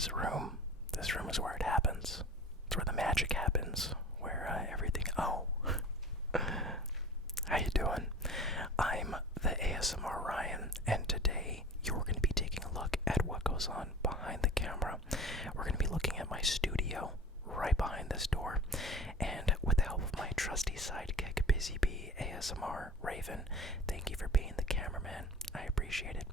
this room. This room is where it happens. It's where the magic happens. Where everything... Oh. How you doing? I'm the ASMryan, and today you're going to be taking a look at what goes on behind the camera. We're going to be looking at my studio right behind this door, and with the help of my trusty sidekick, Busy Bee ASMR Raven, thank you for being the cameraman. I appreciate it.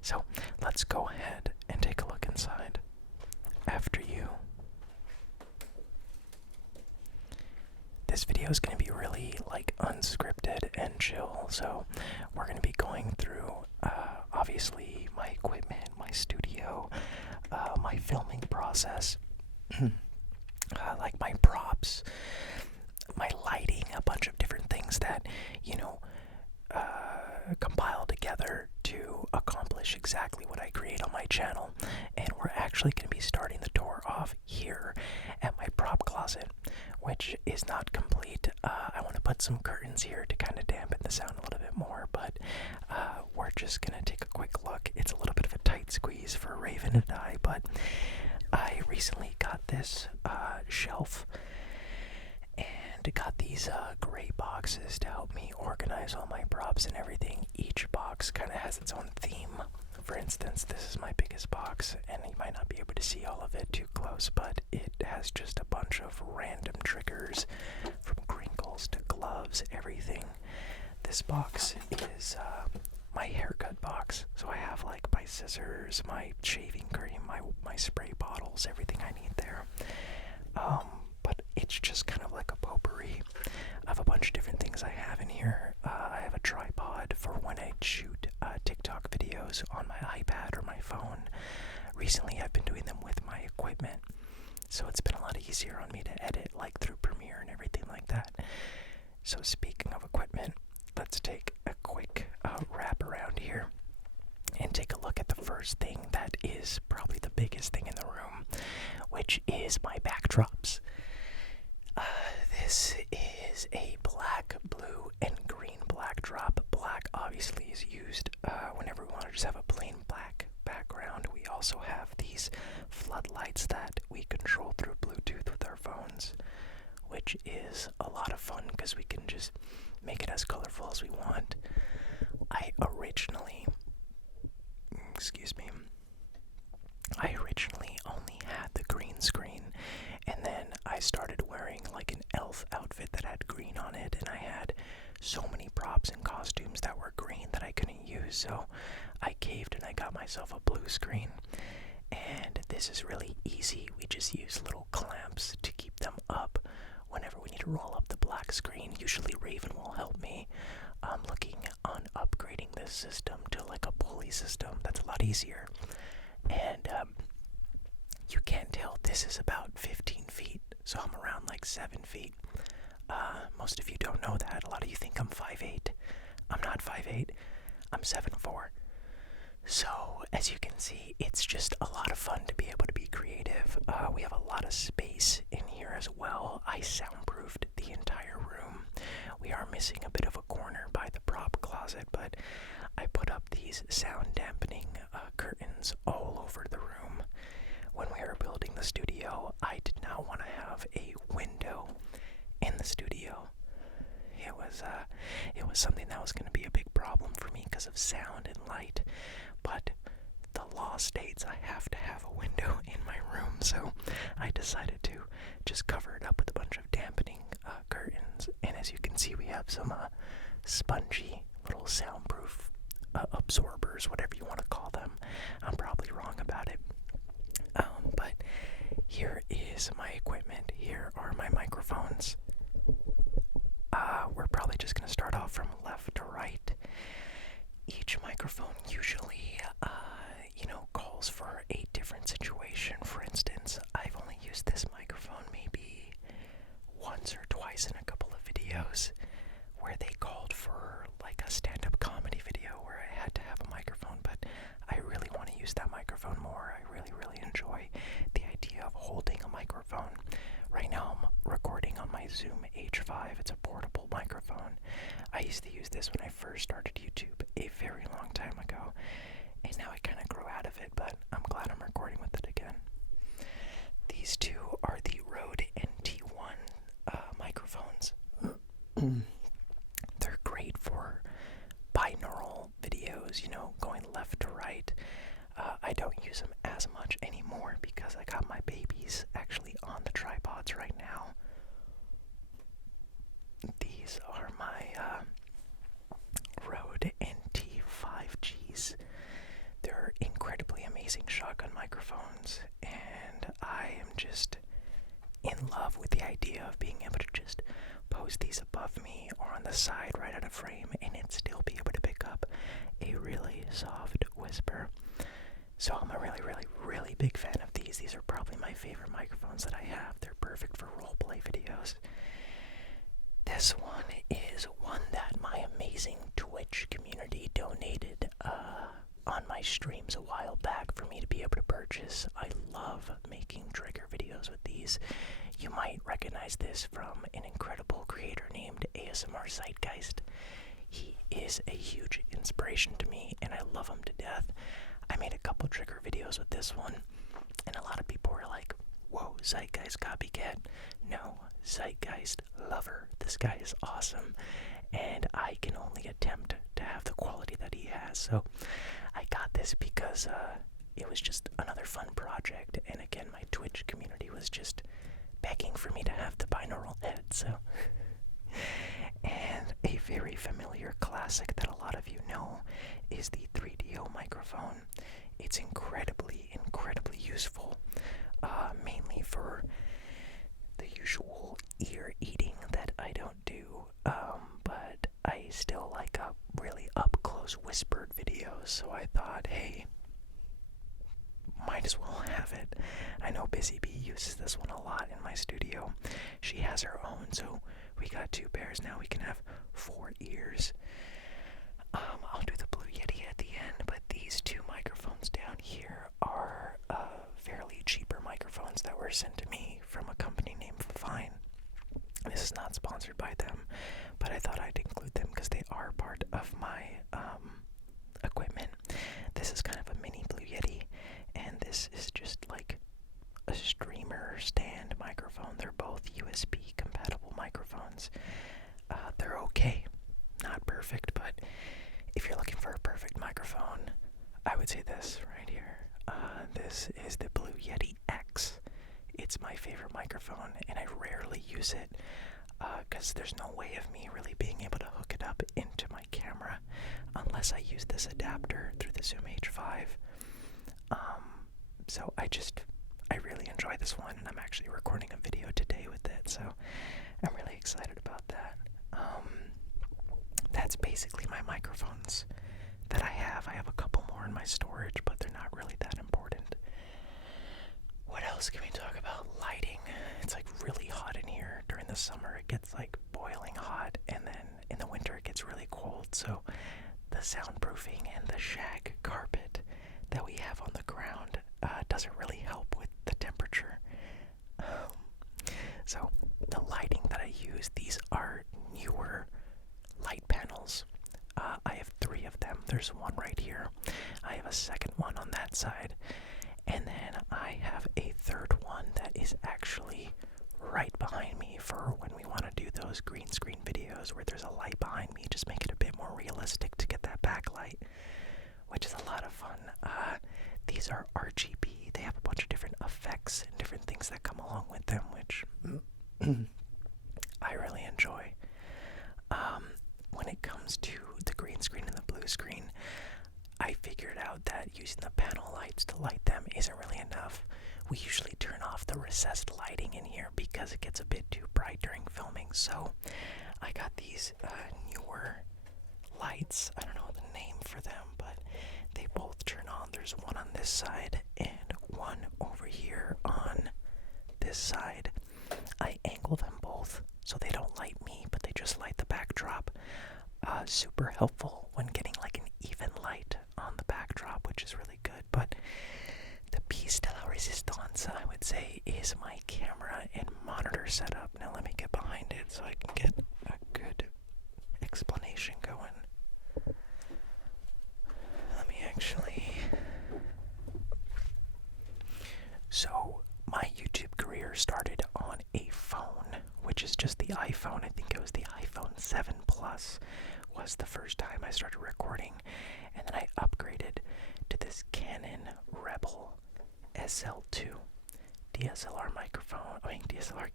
So let's go ahead and take a look inside. After you. This video is going to be really unscripted and chill, so we're going to be going through obviously my equipment, my studio, my filming process, my props, my lighting, a bunch of different things that, compile together to accomplish exactly what I create on my channel. And we're actually going to be starting the tour off here at my prop closet, which is not complete. I want to put some curtains here to kind of dampen the sound a little bit more, but we're just going to take a quick look. It's a little bit of a tight squeeze for Raven and I, but I recently got this shelf and got these gray boxes to help me organize all my props and everything. Each box kind of has its own theme. For instance, this is my biggest box, and you might not be able to see all of it too close, but it has just a bunch of random triggers, from crinkles to gloves, everything. This box is my haircut box, so I have my scissors, my shaving cream, my spray bottles, everything I need there. But it's just kind of like a potpourri of a bunch of different things I have in here. I have a tripod for when I shoot TikTok videos on my iPad or my phone. Recently I've been doing them with my equipment, so it's been a lot easier on me to edit, through Premiere and everything like that. So speaking of equipment, let's take a quick wrap around here and take a look at the first thing that is probably the biggest thing in the room, which is my backdrops. This is a black, blue, and green backdrop. Black obviously is used whenever we want to just have a plain black background. We also have these floodlights that we control through Bluetooth with our phones, which is a lot of fun because we can just make it as colorful as we want. I originally only had the green screen, and then I started wearing an elf outfit that had green on it, and I had so many props and costumes that were green that I couldn't use, so I caved and I got myself a blue screen. And this is really easy. We just use little clamps to keep them up whenever we need to roll up the black screen. Usually Raven will help me. I'm looking on upgrading this system to a pulley system. That's a lot easier. And you can't tell, this is about 15 feet, so I'm around 7 feet. Most of you don't know that. A lot of you think I'm 5'8". I'm not 5'8". I'm 7'4". So, as you can see, it's just a lot of fun to be able to be creative. We have a lot of space in here as well. I soundproofed the entire room. We are missing a bit of a corner by the prop closet, but I put up these sound dampening curtains all over the room. When we were building the studio, I did not want to have a window in the studio. It was something that was going to be a big problem for me because of sound and light, but the law states I have to have a window in my room, so I decided to just cover it up with a bunch of dampening curtains. And as you can see, we have some spongy little soundproof absorbers, whatever you want to call them. I'm probably wrong about it. But here is my equipment. Here are my microphones. We're probably just going to start off from left to right. Each microphone usually, calls for a different situation. For instance, I've only used this microphone maybe once or twice in a couple of videos where they called for a stand-up comedy video where I had to have a microphone, but I really want to use that microphone more. I really, really enjoy the idea of holding a microphone. Right now I'm recording on my Zoom H5. It's a portable microphone. I used to use this when I first started YouTube a very long time ago, and now I kind of grew out of it, but I'm glad I'm recording with it again. videos, going left to right. I don't use them as much anymore because I got my babies actually on the tripods right now. These are my Rode NT5Gs. They're incredibly amazing shotgun microphones, and I am just in love with the idea of being able to just pose these above me or on the side right out of frame and it still be able to pick up a really soft whisper. So I'm a really big fan of these. These are probably my favorite microphones that I have. They're perfect for roleplay videos. This one is one that my amazing Twitch community donated on my streams a while back for me to be able to purchase. I love making trigger videos with these. You might recognize this from an incredible creator named ASMR Zeitgeist. He is a huge inspiration to me and I love him to death. I made a couple trigger videos with this one and a lot of people were like, whoa, Zeitgeist copycat. No, Zeitgeist lover. This guy is awesome and I can only attempt to have the quality that he has. So I got this because it was just another fun project, and again my Twitch community was just begging for me to have the binaural head. So and a very familiar classic that a lot of you know is the 3DO microphone. It's incredibly useful, mainly for the usual ear eating that I don't do, but I still like really up-close whispered videos, so I thought, hey, might as well have it. I know Busy Bee uses this one a lot in my studio. She has her own, so we got 2 pairs now. We can have 4 ears. I'll do the Blue Yeti at the end, but these 2 microphones down here are fairly cheaper microphones that were sent to me from a company named Fine. This is not sponsored by them, but I thought I'd include them because they are part of my equipment. This is kind of a mini Blue Yeti, and this is just like a streamer stand microphone. They're both USB compatible microphones. They're okay, not perfect, but if you're looking for a perfect microphone, I would say this right here. This is the Blue Yeti X. It's my favorite microphone, and I rarely use it because there's no way of me really being able to hook it up into my camera unless I use this adapter through the Zoom H5. So I really enjoy this one, and I'm actually recording a video today with it, so I'm really excited about that. That's basically my microphones that I have. I have a couple more in my storage, but they're not really that important. What else can we talk about? Lighting. It's like really hot in here. During the summer it gets like boiling hot, and then in the winter it gets really cold, so the soundproofing and the shag carpet that we have on the ground doesn't really help with the temperature. So the lighting that I use, these are newer light panels. I have 3 of them. There's one right here. I have a second one on that side. And then I have a third one that is actually right behind me for when we want to do those green screen videos where there's a light behind me. Just make it a bit more realistic to get that backlight, which is a lot of fun. These are RGB. They have a bunch of different effects and different things that come along with them, which I really enjoy. When it comes to the green screen and the blue screen, I figured out that using the panel lights to light them isn't really enough. We usually turn off the recessed lighting in here because it gets a bit too bright during filming, so I got these newer lights. I don't know the name for them, but they both turn on. There's one on this side and one over here on this side. I angle them both so they don't light me, but they just light the backdrop. Super helpful when getting like an even light on the backdrop, which is really good. But the piece de la resistance, I would say, is my camera and monitor setup. Now let me get behind it so I can get a good explanation going. Let me actually... So, my YouTube career started on a phone, which is just the iPhone. I think it was the iPhone 7 Plus was the first time I started recording. and then I upgraded to this Canon Rebel SL2 DSLR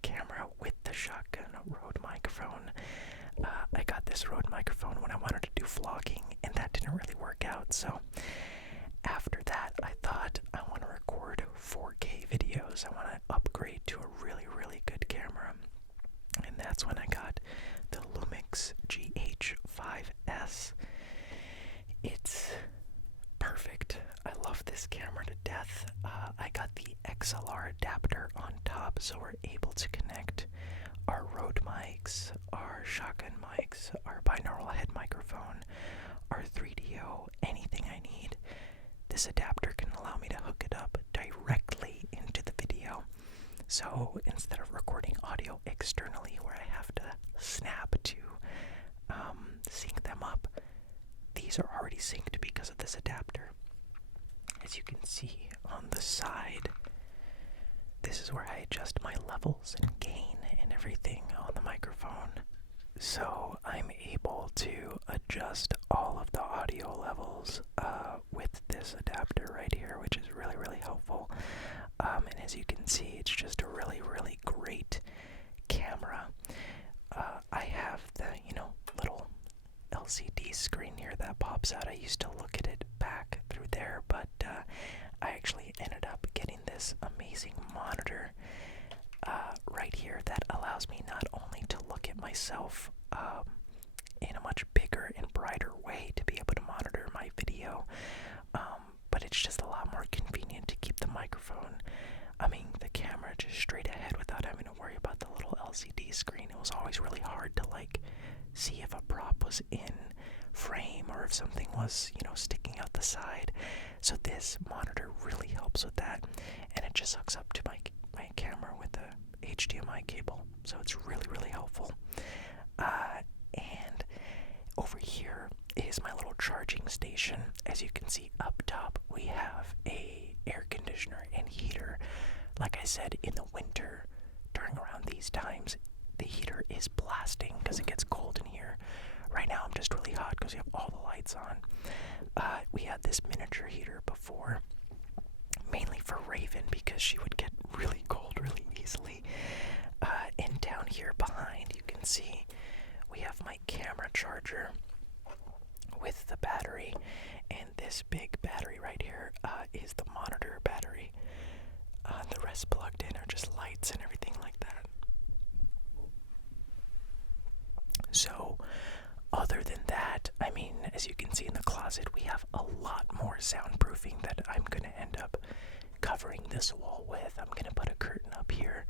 camera with the shotgun Rode microphone. I got this Rode microphone when I wanted to do vlogging, and that didn't really work out, so after that I thought I want to record 4K videos. I want to upgrade to a really, really good camera, and that's when I got the Lumix GH5S. It's perfect. I love this camera to death. I got the XLR adapter on top, so we're able to connect our Rode mics, our shotgun mics, our binaural head microphone, our 3DO, anything I need. This adapter can allow me to hook it up directly into the video. So instead of recording audio externally where I have to snap to sync them up, these are already synced because of this adapter. As you can see on the side, this is where I adjust my levels and gain and everything on the microphone. So I'm able to adjust all of the audio levels with this adapter right here, which is really, really helpful. And as you can see, it's just a really, really great camera. I have the, little LCD screen here that pops out. I used to look at it back through there, but I actually ended up getting this amazing monitor right here that allows me not only to look at myself in a much bigger and brighter way to be able to monitor my video, but it's just a lot more convenient to keep the the camera just straight ahead without having to worry about the little LCD screen. It was always really hard to see if a prop was in frame or if something was, sticking out the side. So this monitor really helps with that, and it just hooks up to my camera with a HDMI cable, so it's really, really helpful. And over here is my little charging station. As you can see up top, we have a air conditioner and heater. Like I said, in the winter, during around these times, the heater is blasting because it gets cold in here. Right now I'm just really hot because we have all the lights on. We had this miniature heater before, mainly for Raven because she would get really cold really easily. And down here behind, you can see we have my camera charger with the battery, and this big battery right here is the monitor battery. The rest plugged in are just lights and everything like that. So, other than that, as you can see in the closet, we have a lot more soundproofing that I'm going to end up covering this wall with. I'm going to put a curtain up here.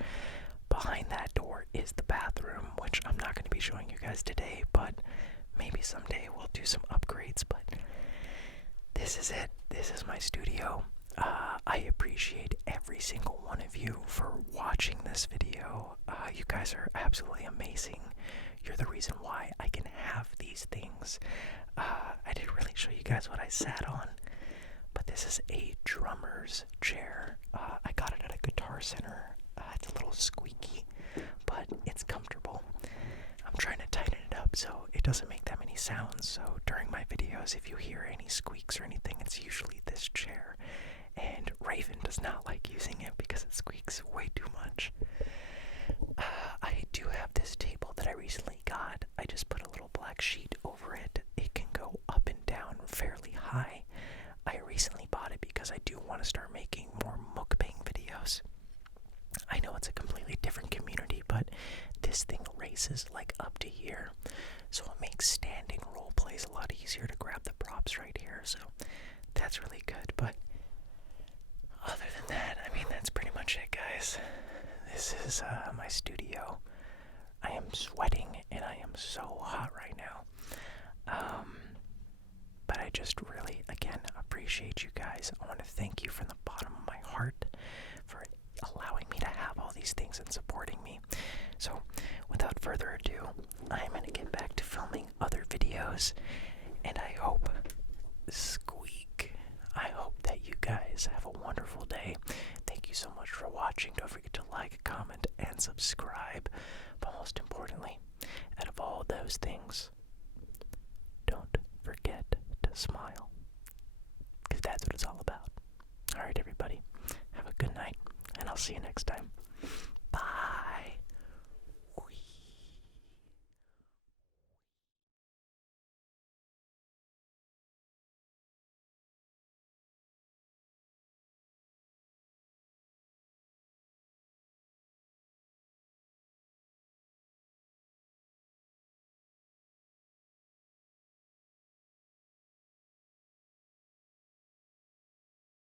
Behind that door is the bathroom, which I'm not going to be showing you guys today, but maybe someday we'll do some upgrades. But this is it. This is my studio. I appreciate every single one of you for watching this video. You guys are absolutely amazing. You're the reason why I can have these things. I didn't really show you guys what I sat on, but this is a drummer's chair. I got it at a Guitar Center. It's a little squeaky, but it's comfortable. I'm trying to tighten it up so it doesn't make that many sounds. So during my videos, if you hear any squeaks or anything, it's usually this chair. And Raven does not like using it because it squeaks way too much. I do have this table that I recently got. I just put a little black sheet over it. It can go up and down fairly high. I recently bought it because I do want to start making more mukbang videos. I know it's a completely different community, but this thing raises up to here, so it makes standing role plays a lot easier to grab the props right here, so that's really good. But other than that, that's pretty much it, guys. This is my studio. I am sweating and I am so hot right now. But I just really, again, appreciate you guys. I want to thank you from the bottom of my heart for allowing me to have all these things and supporting me. So, without further ado, I'm going to get back to filming other videos, and I hope, I hope that you guys have a wonderful day. Thank you so much for watching. Don't forget to like, comment, and subscribe. But most importantly, out of all those things, don't forget to smile. see you next time.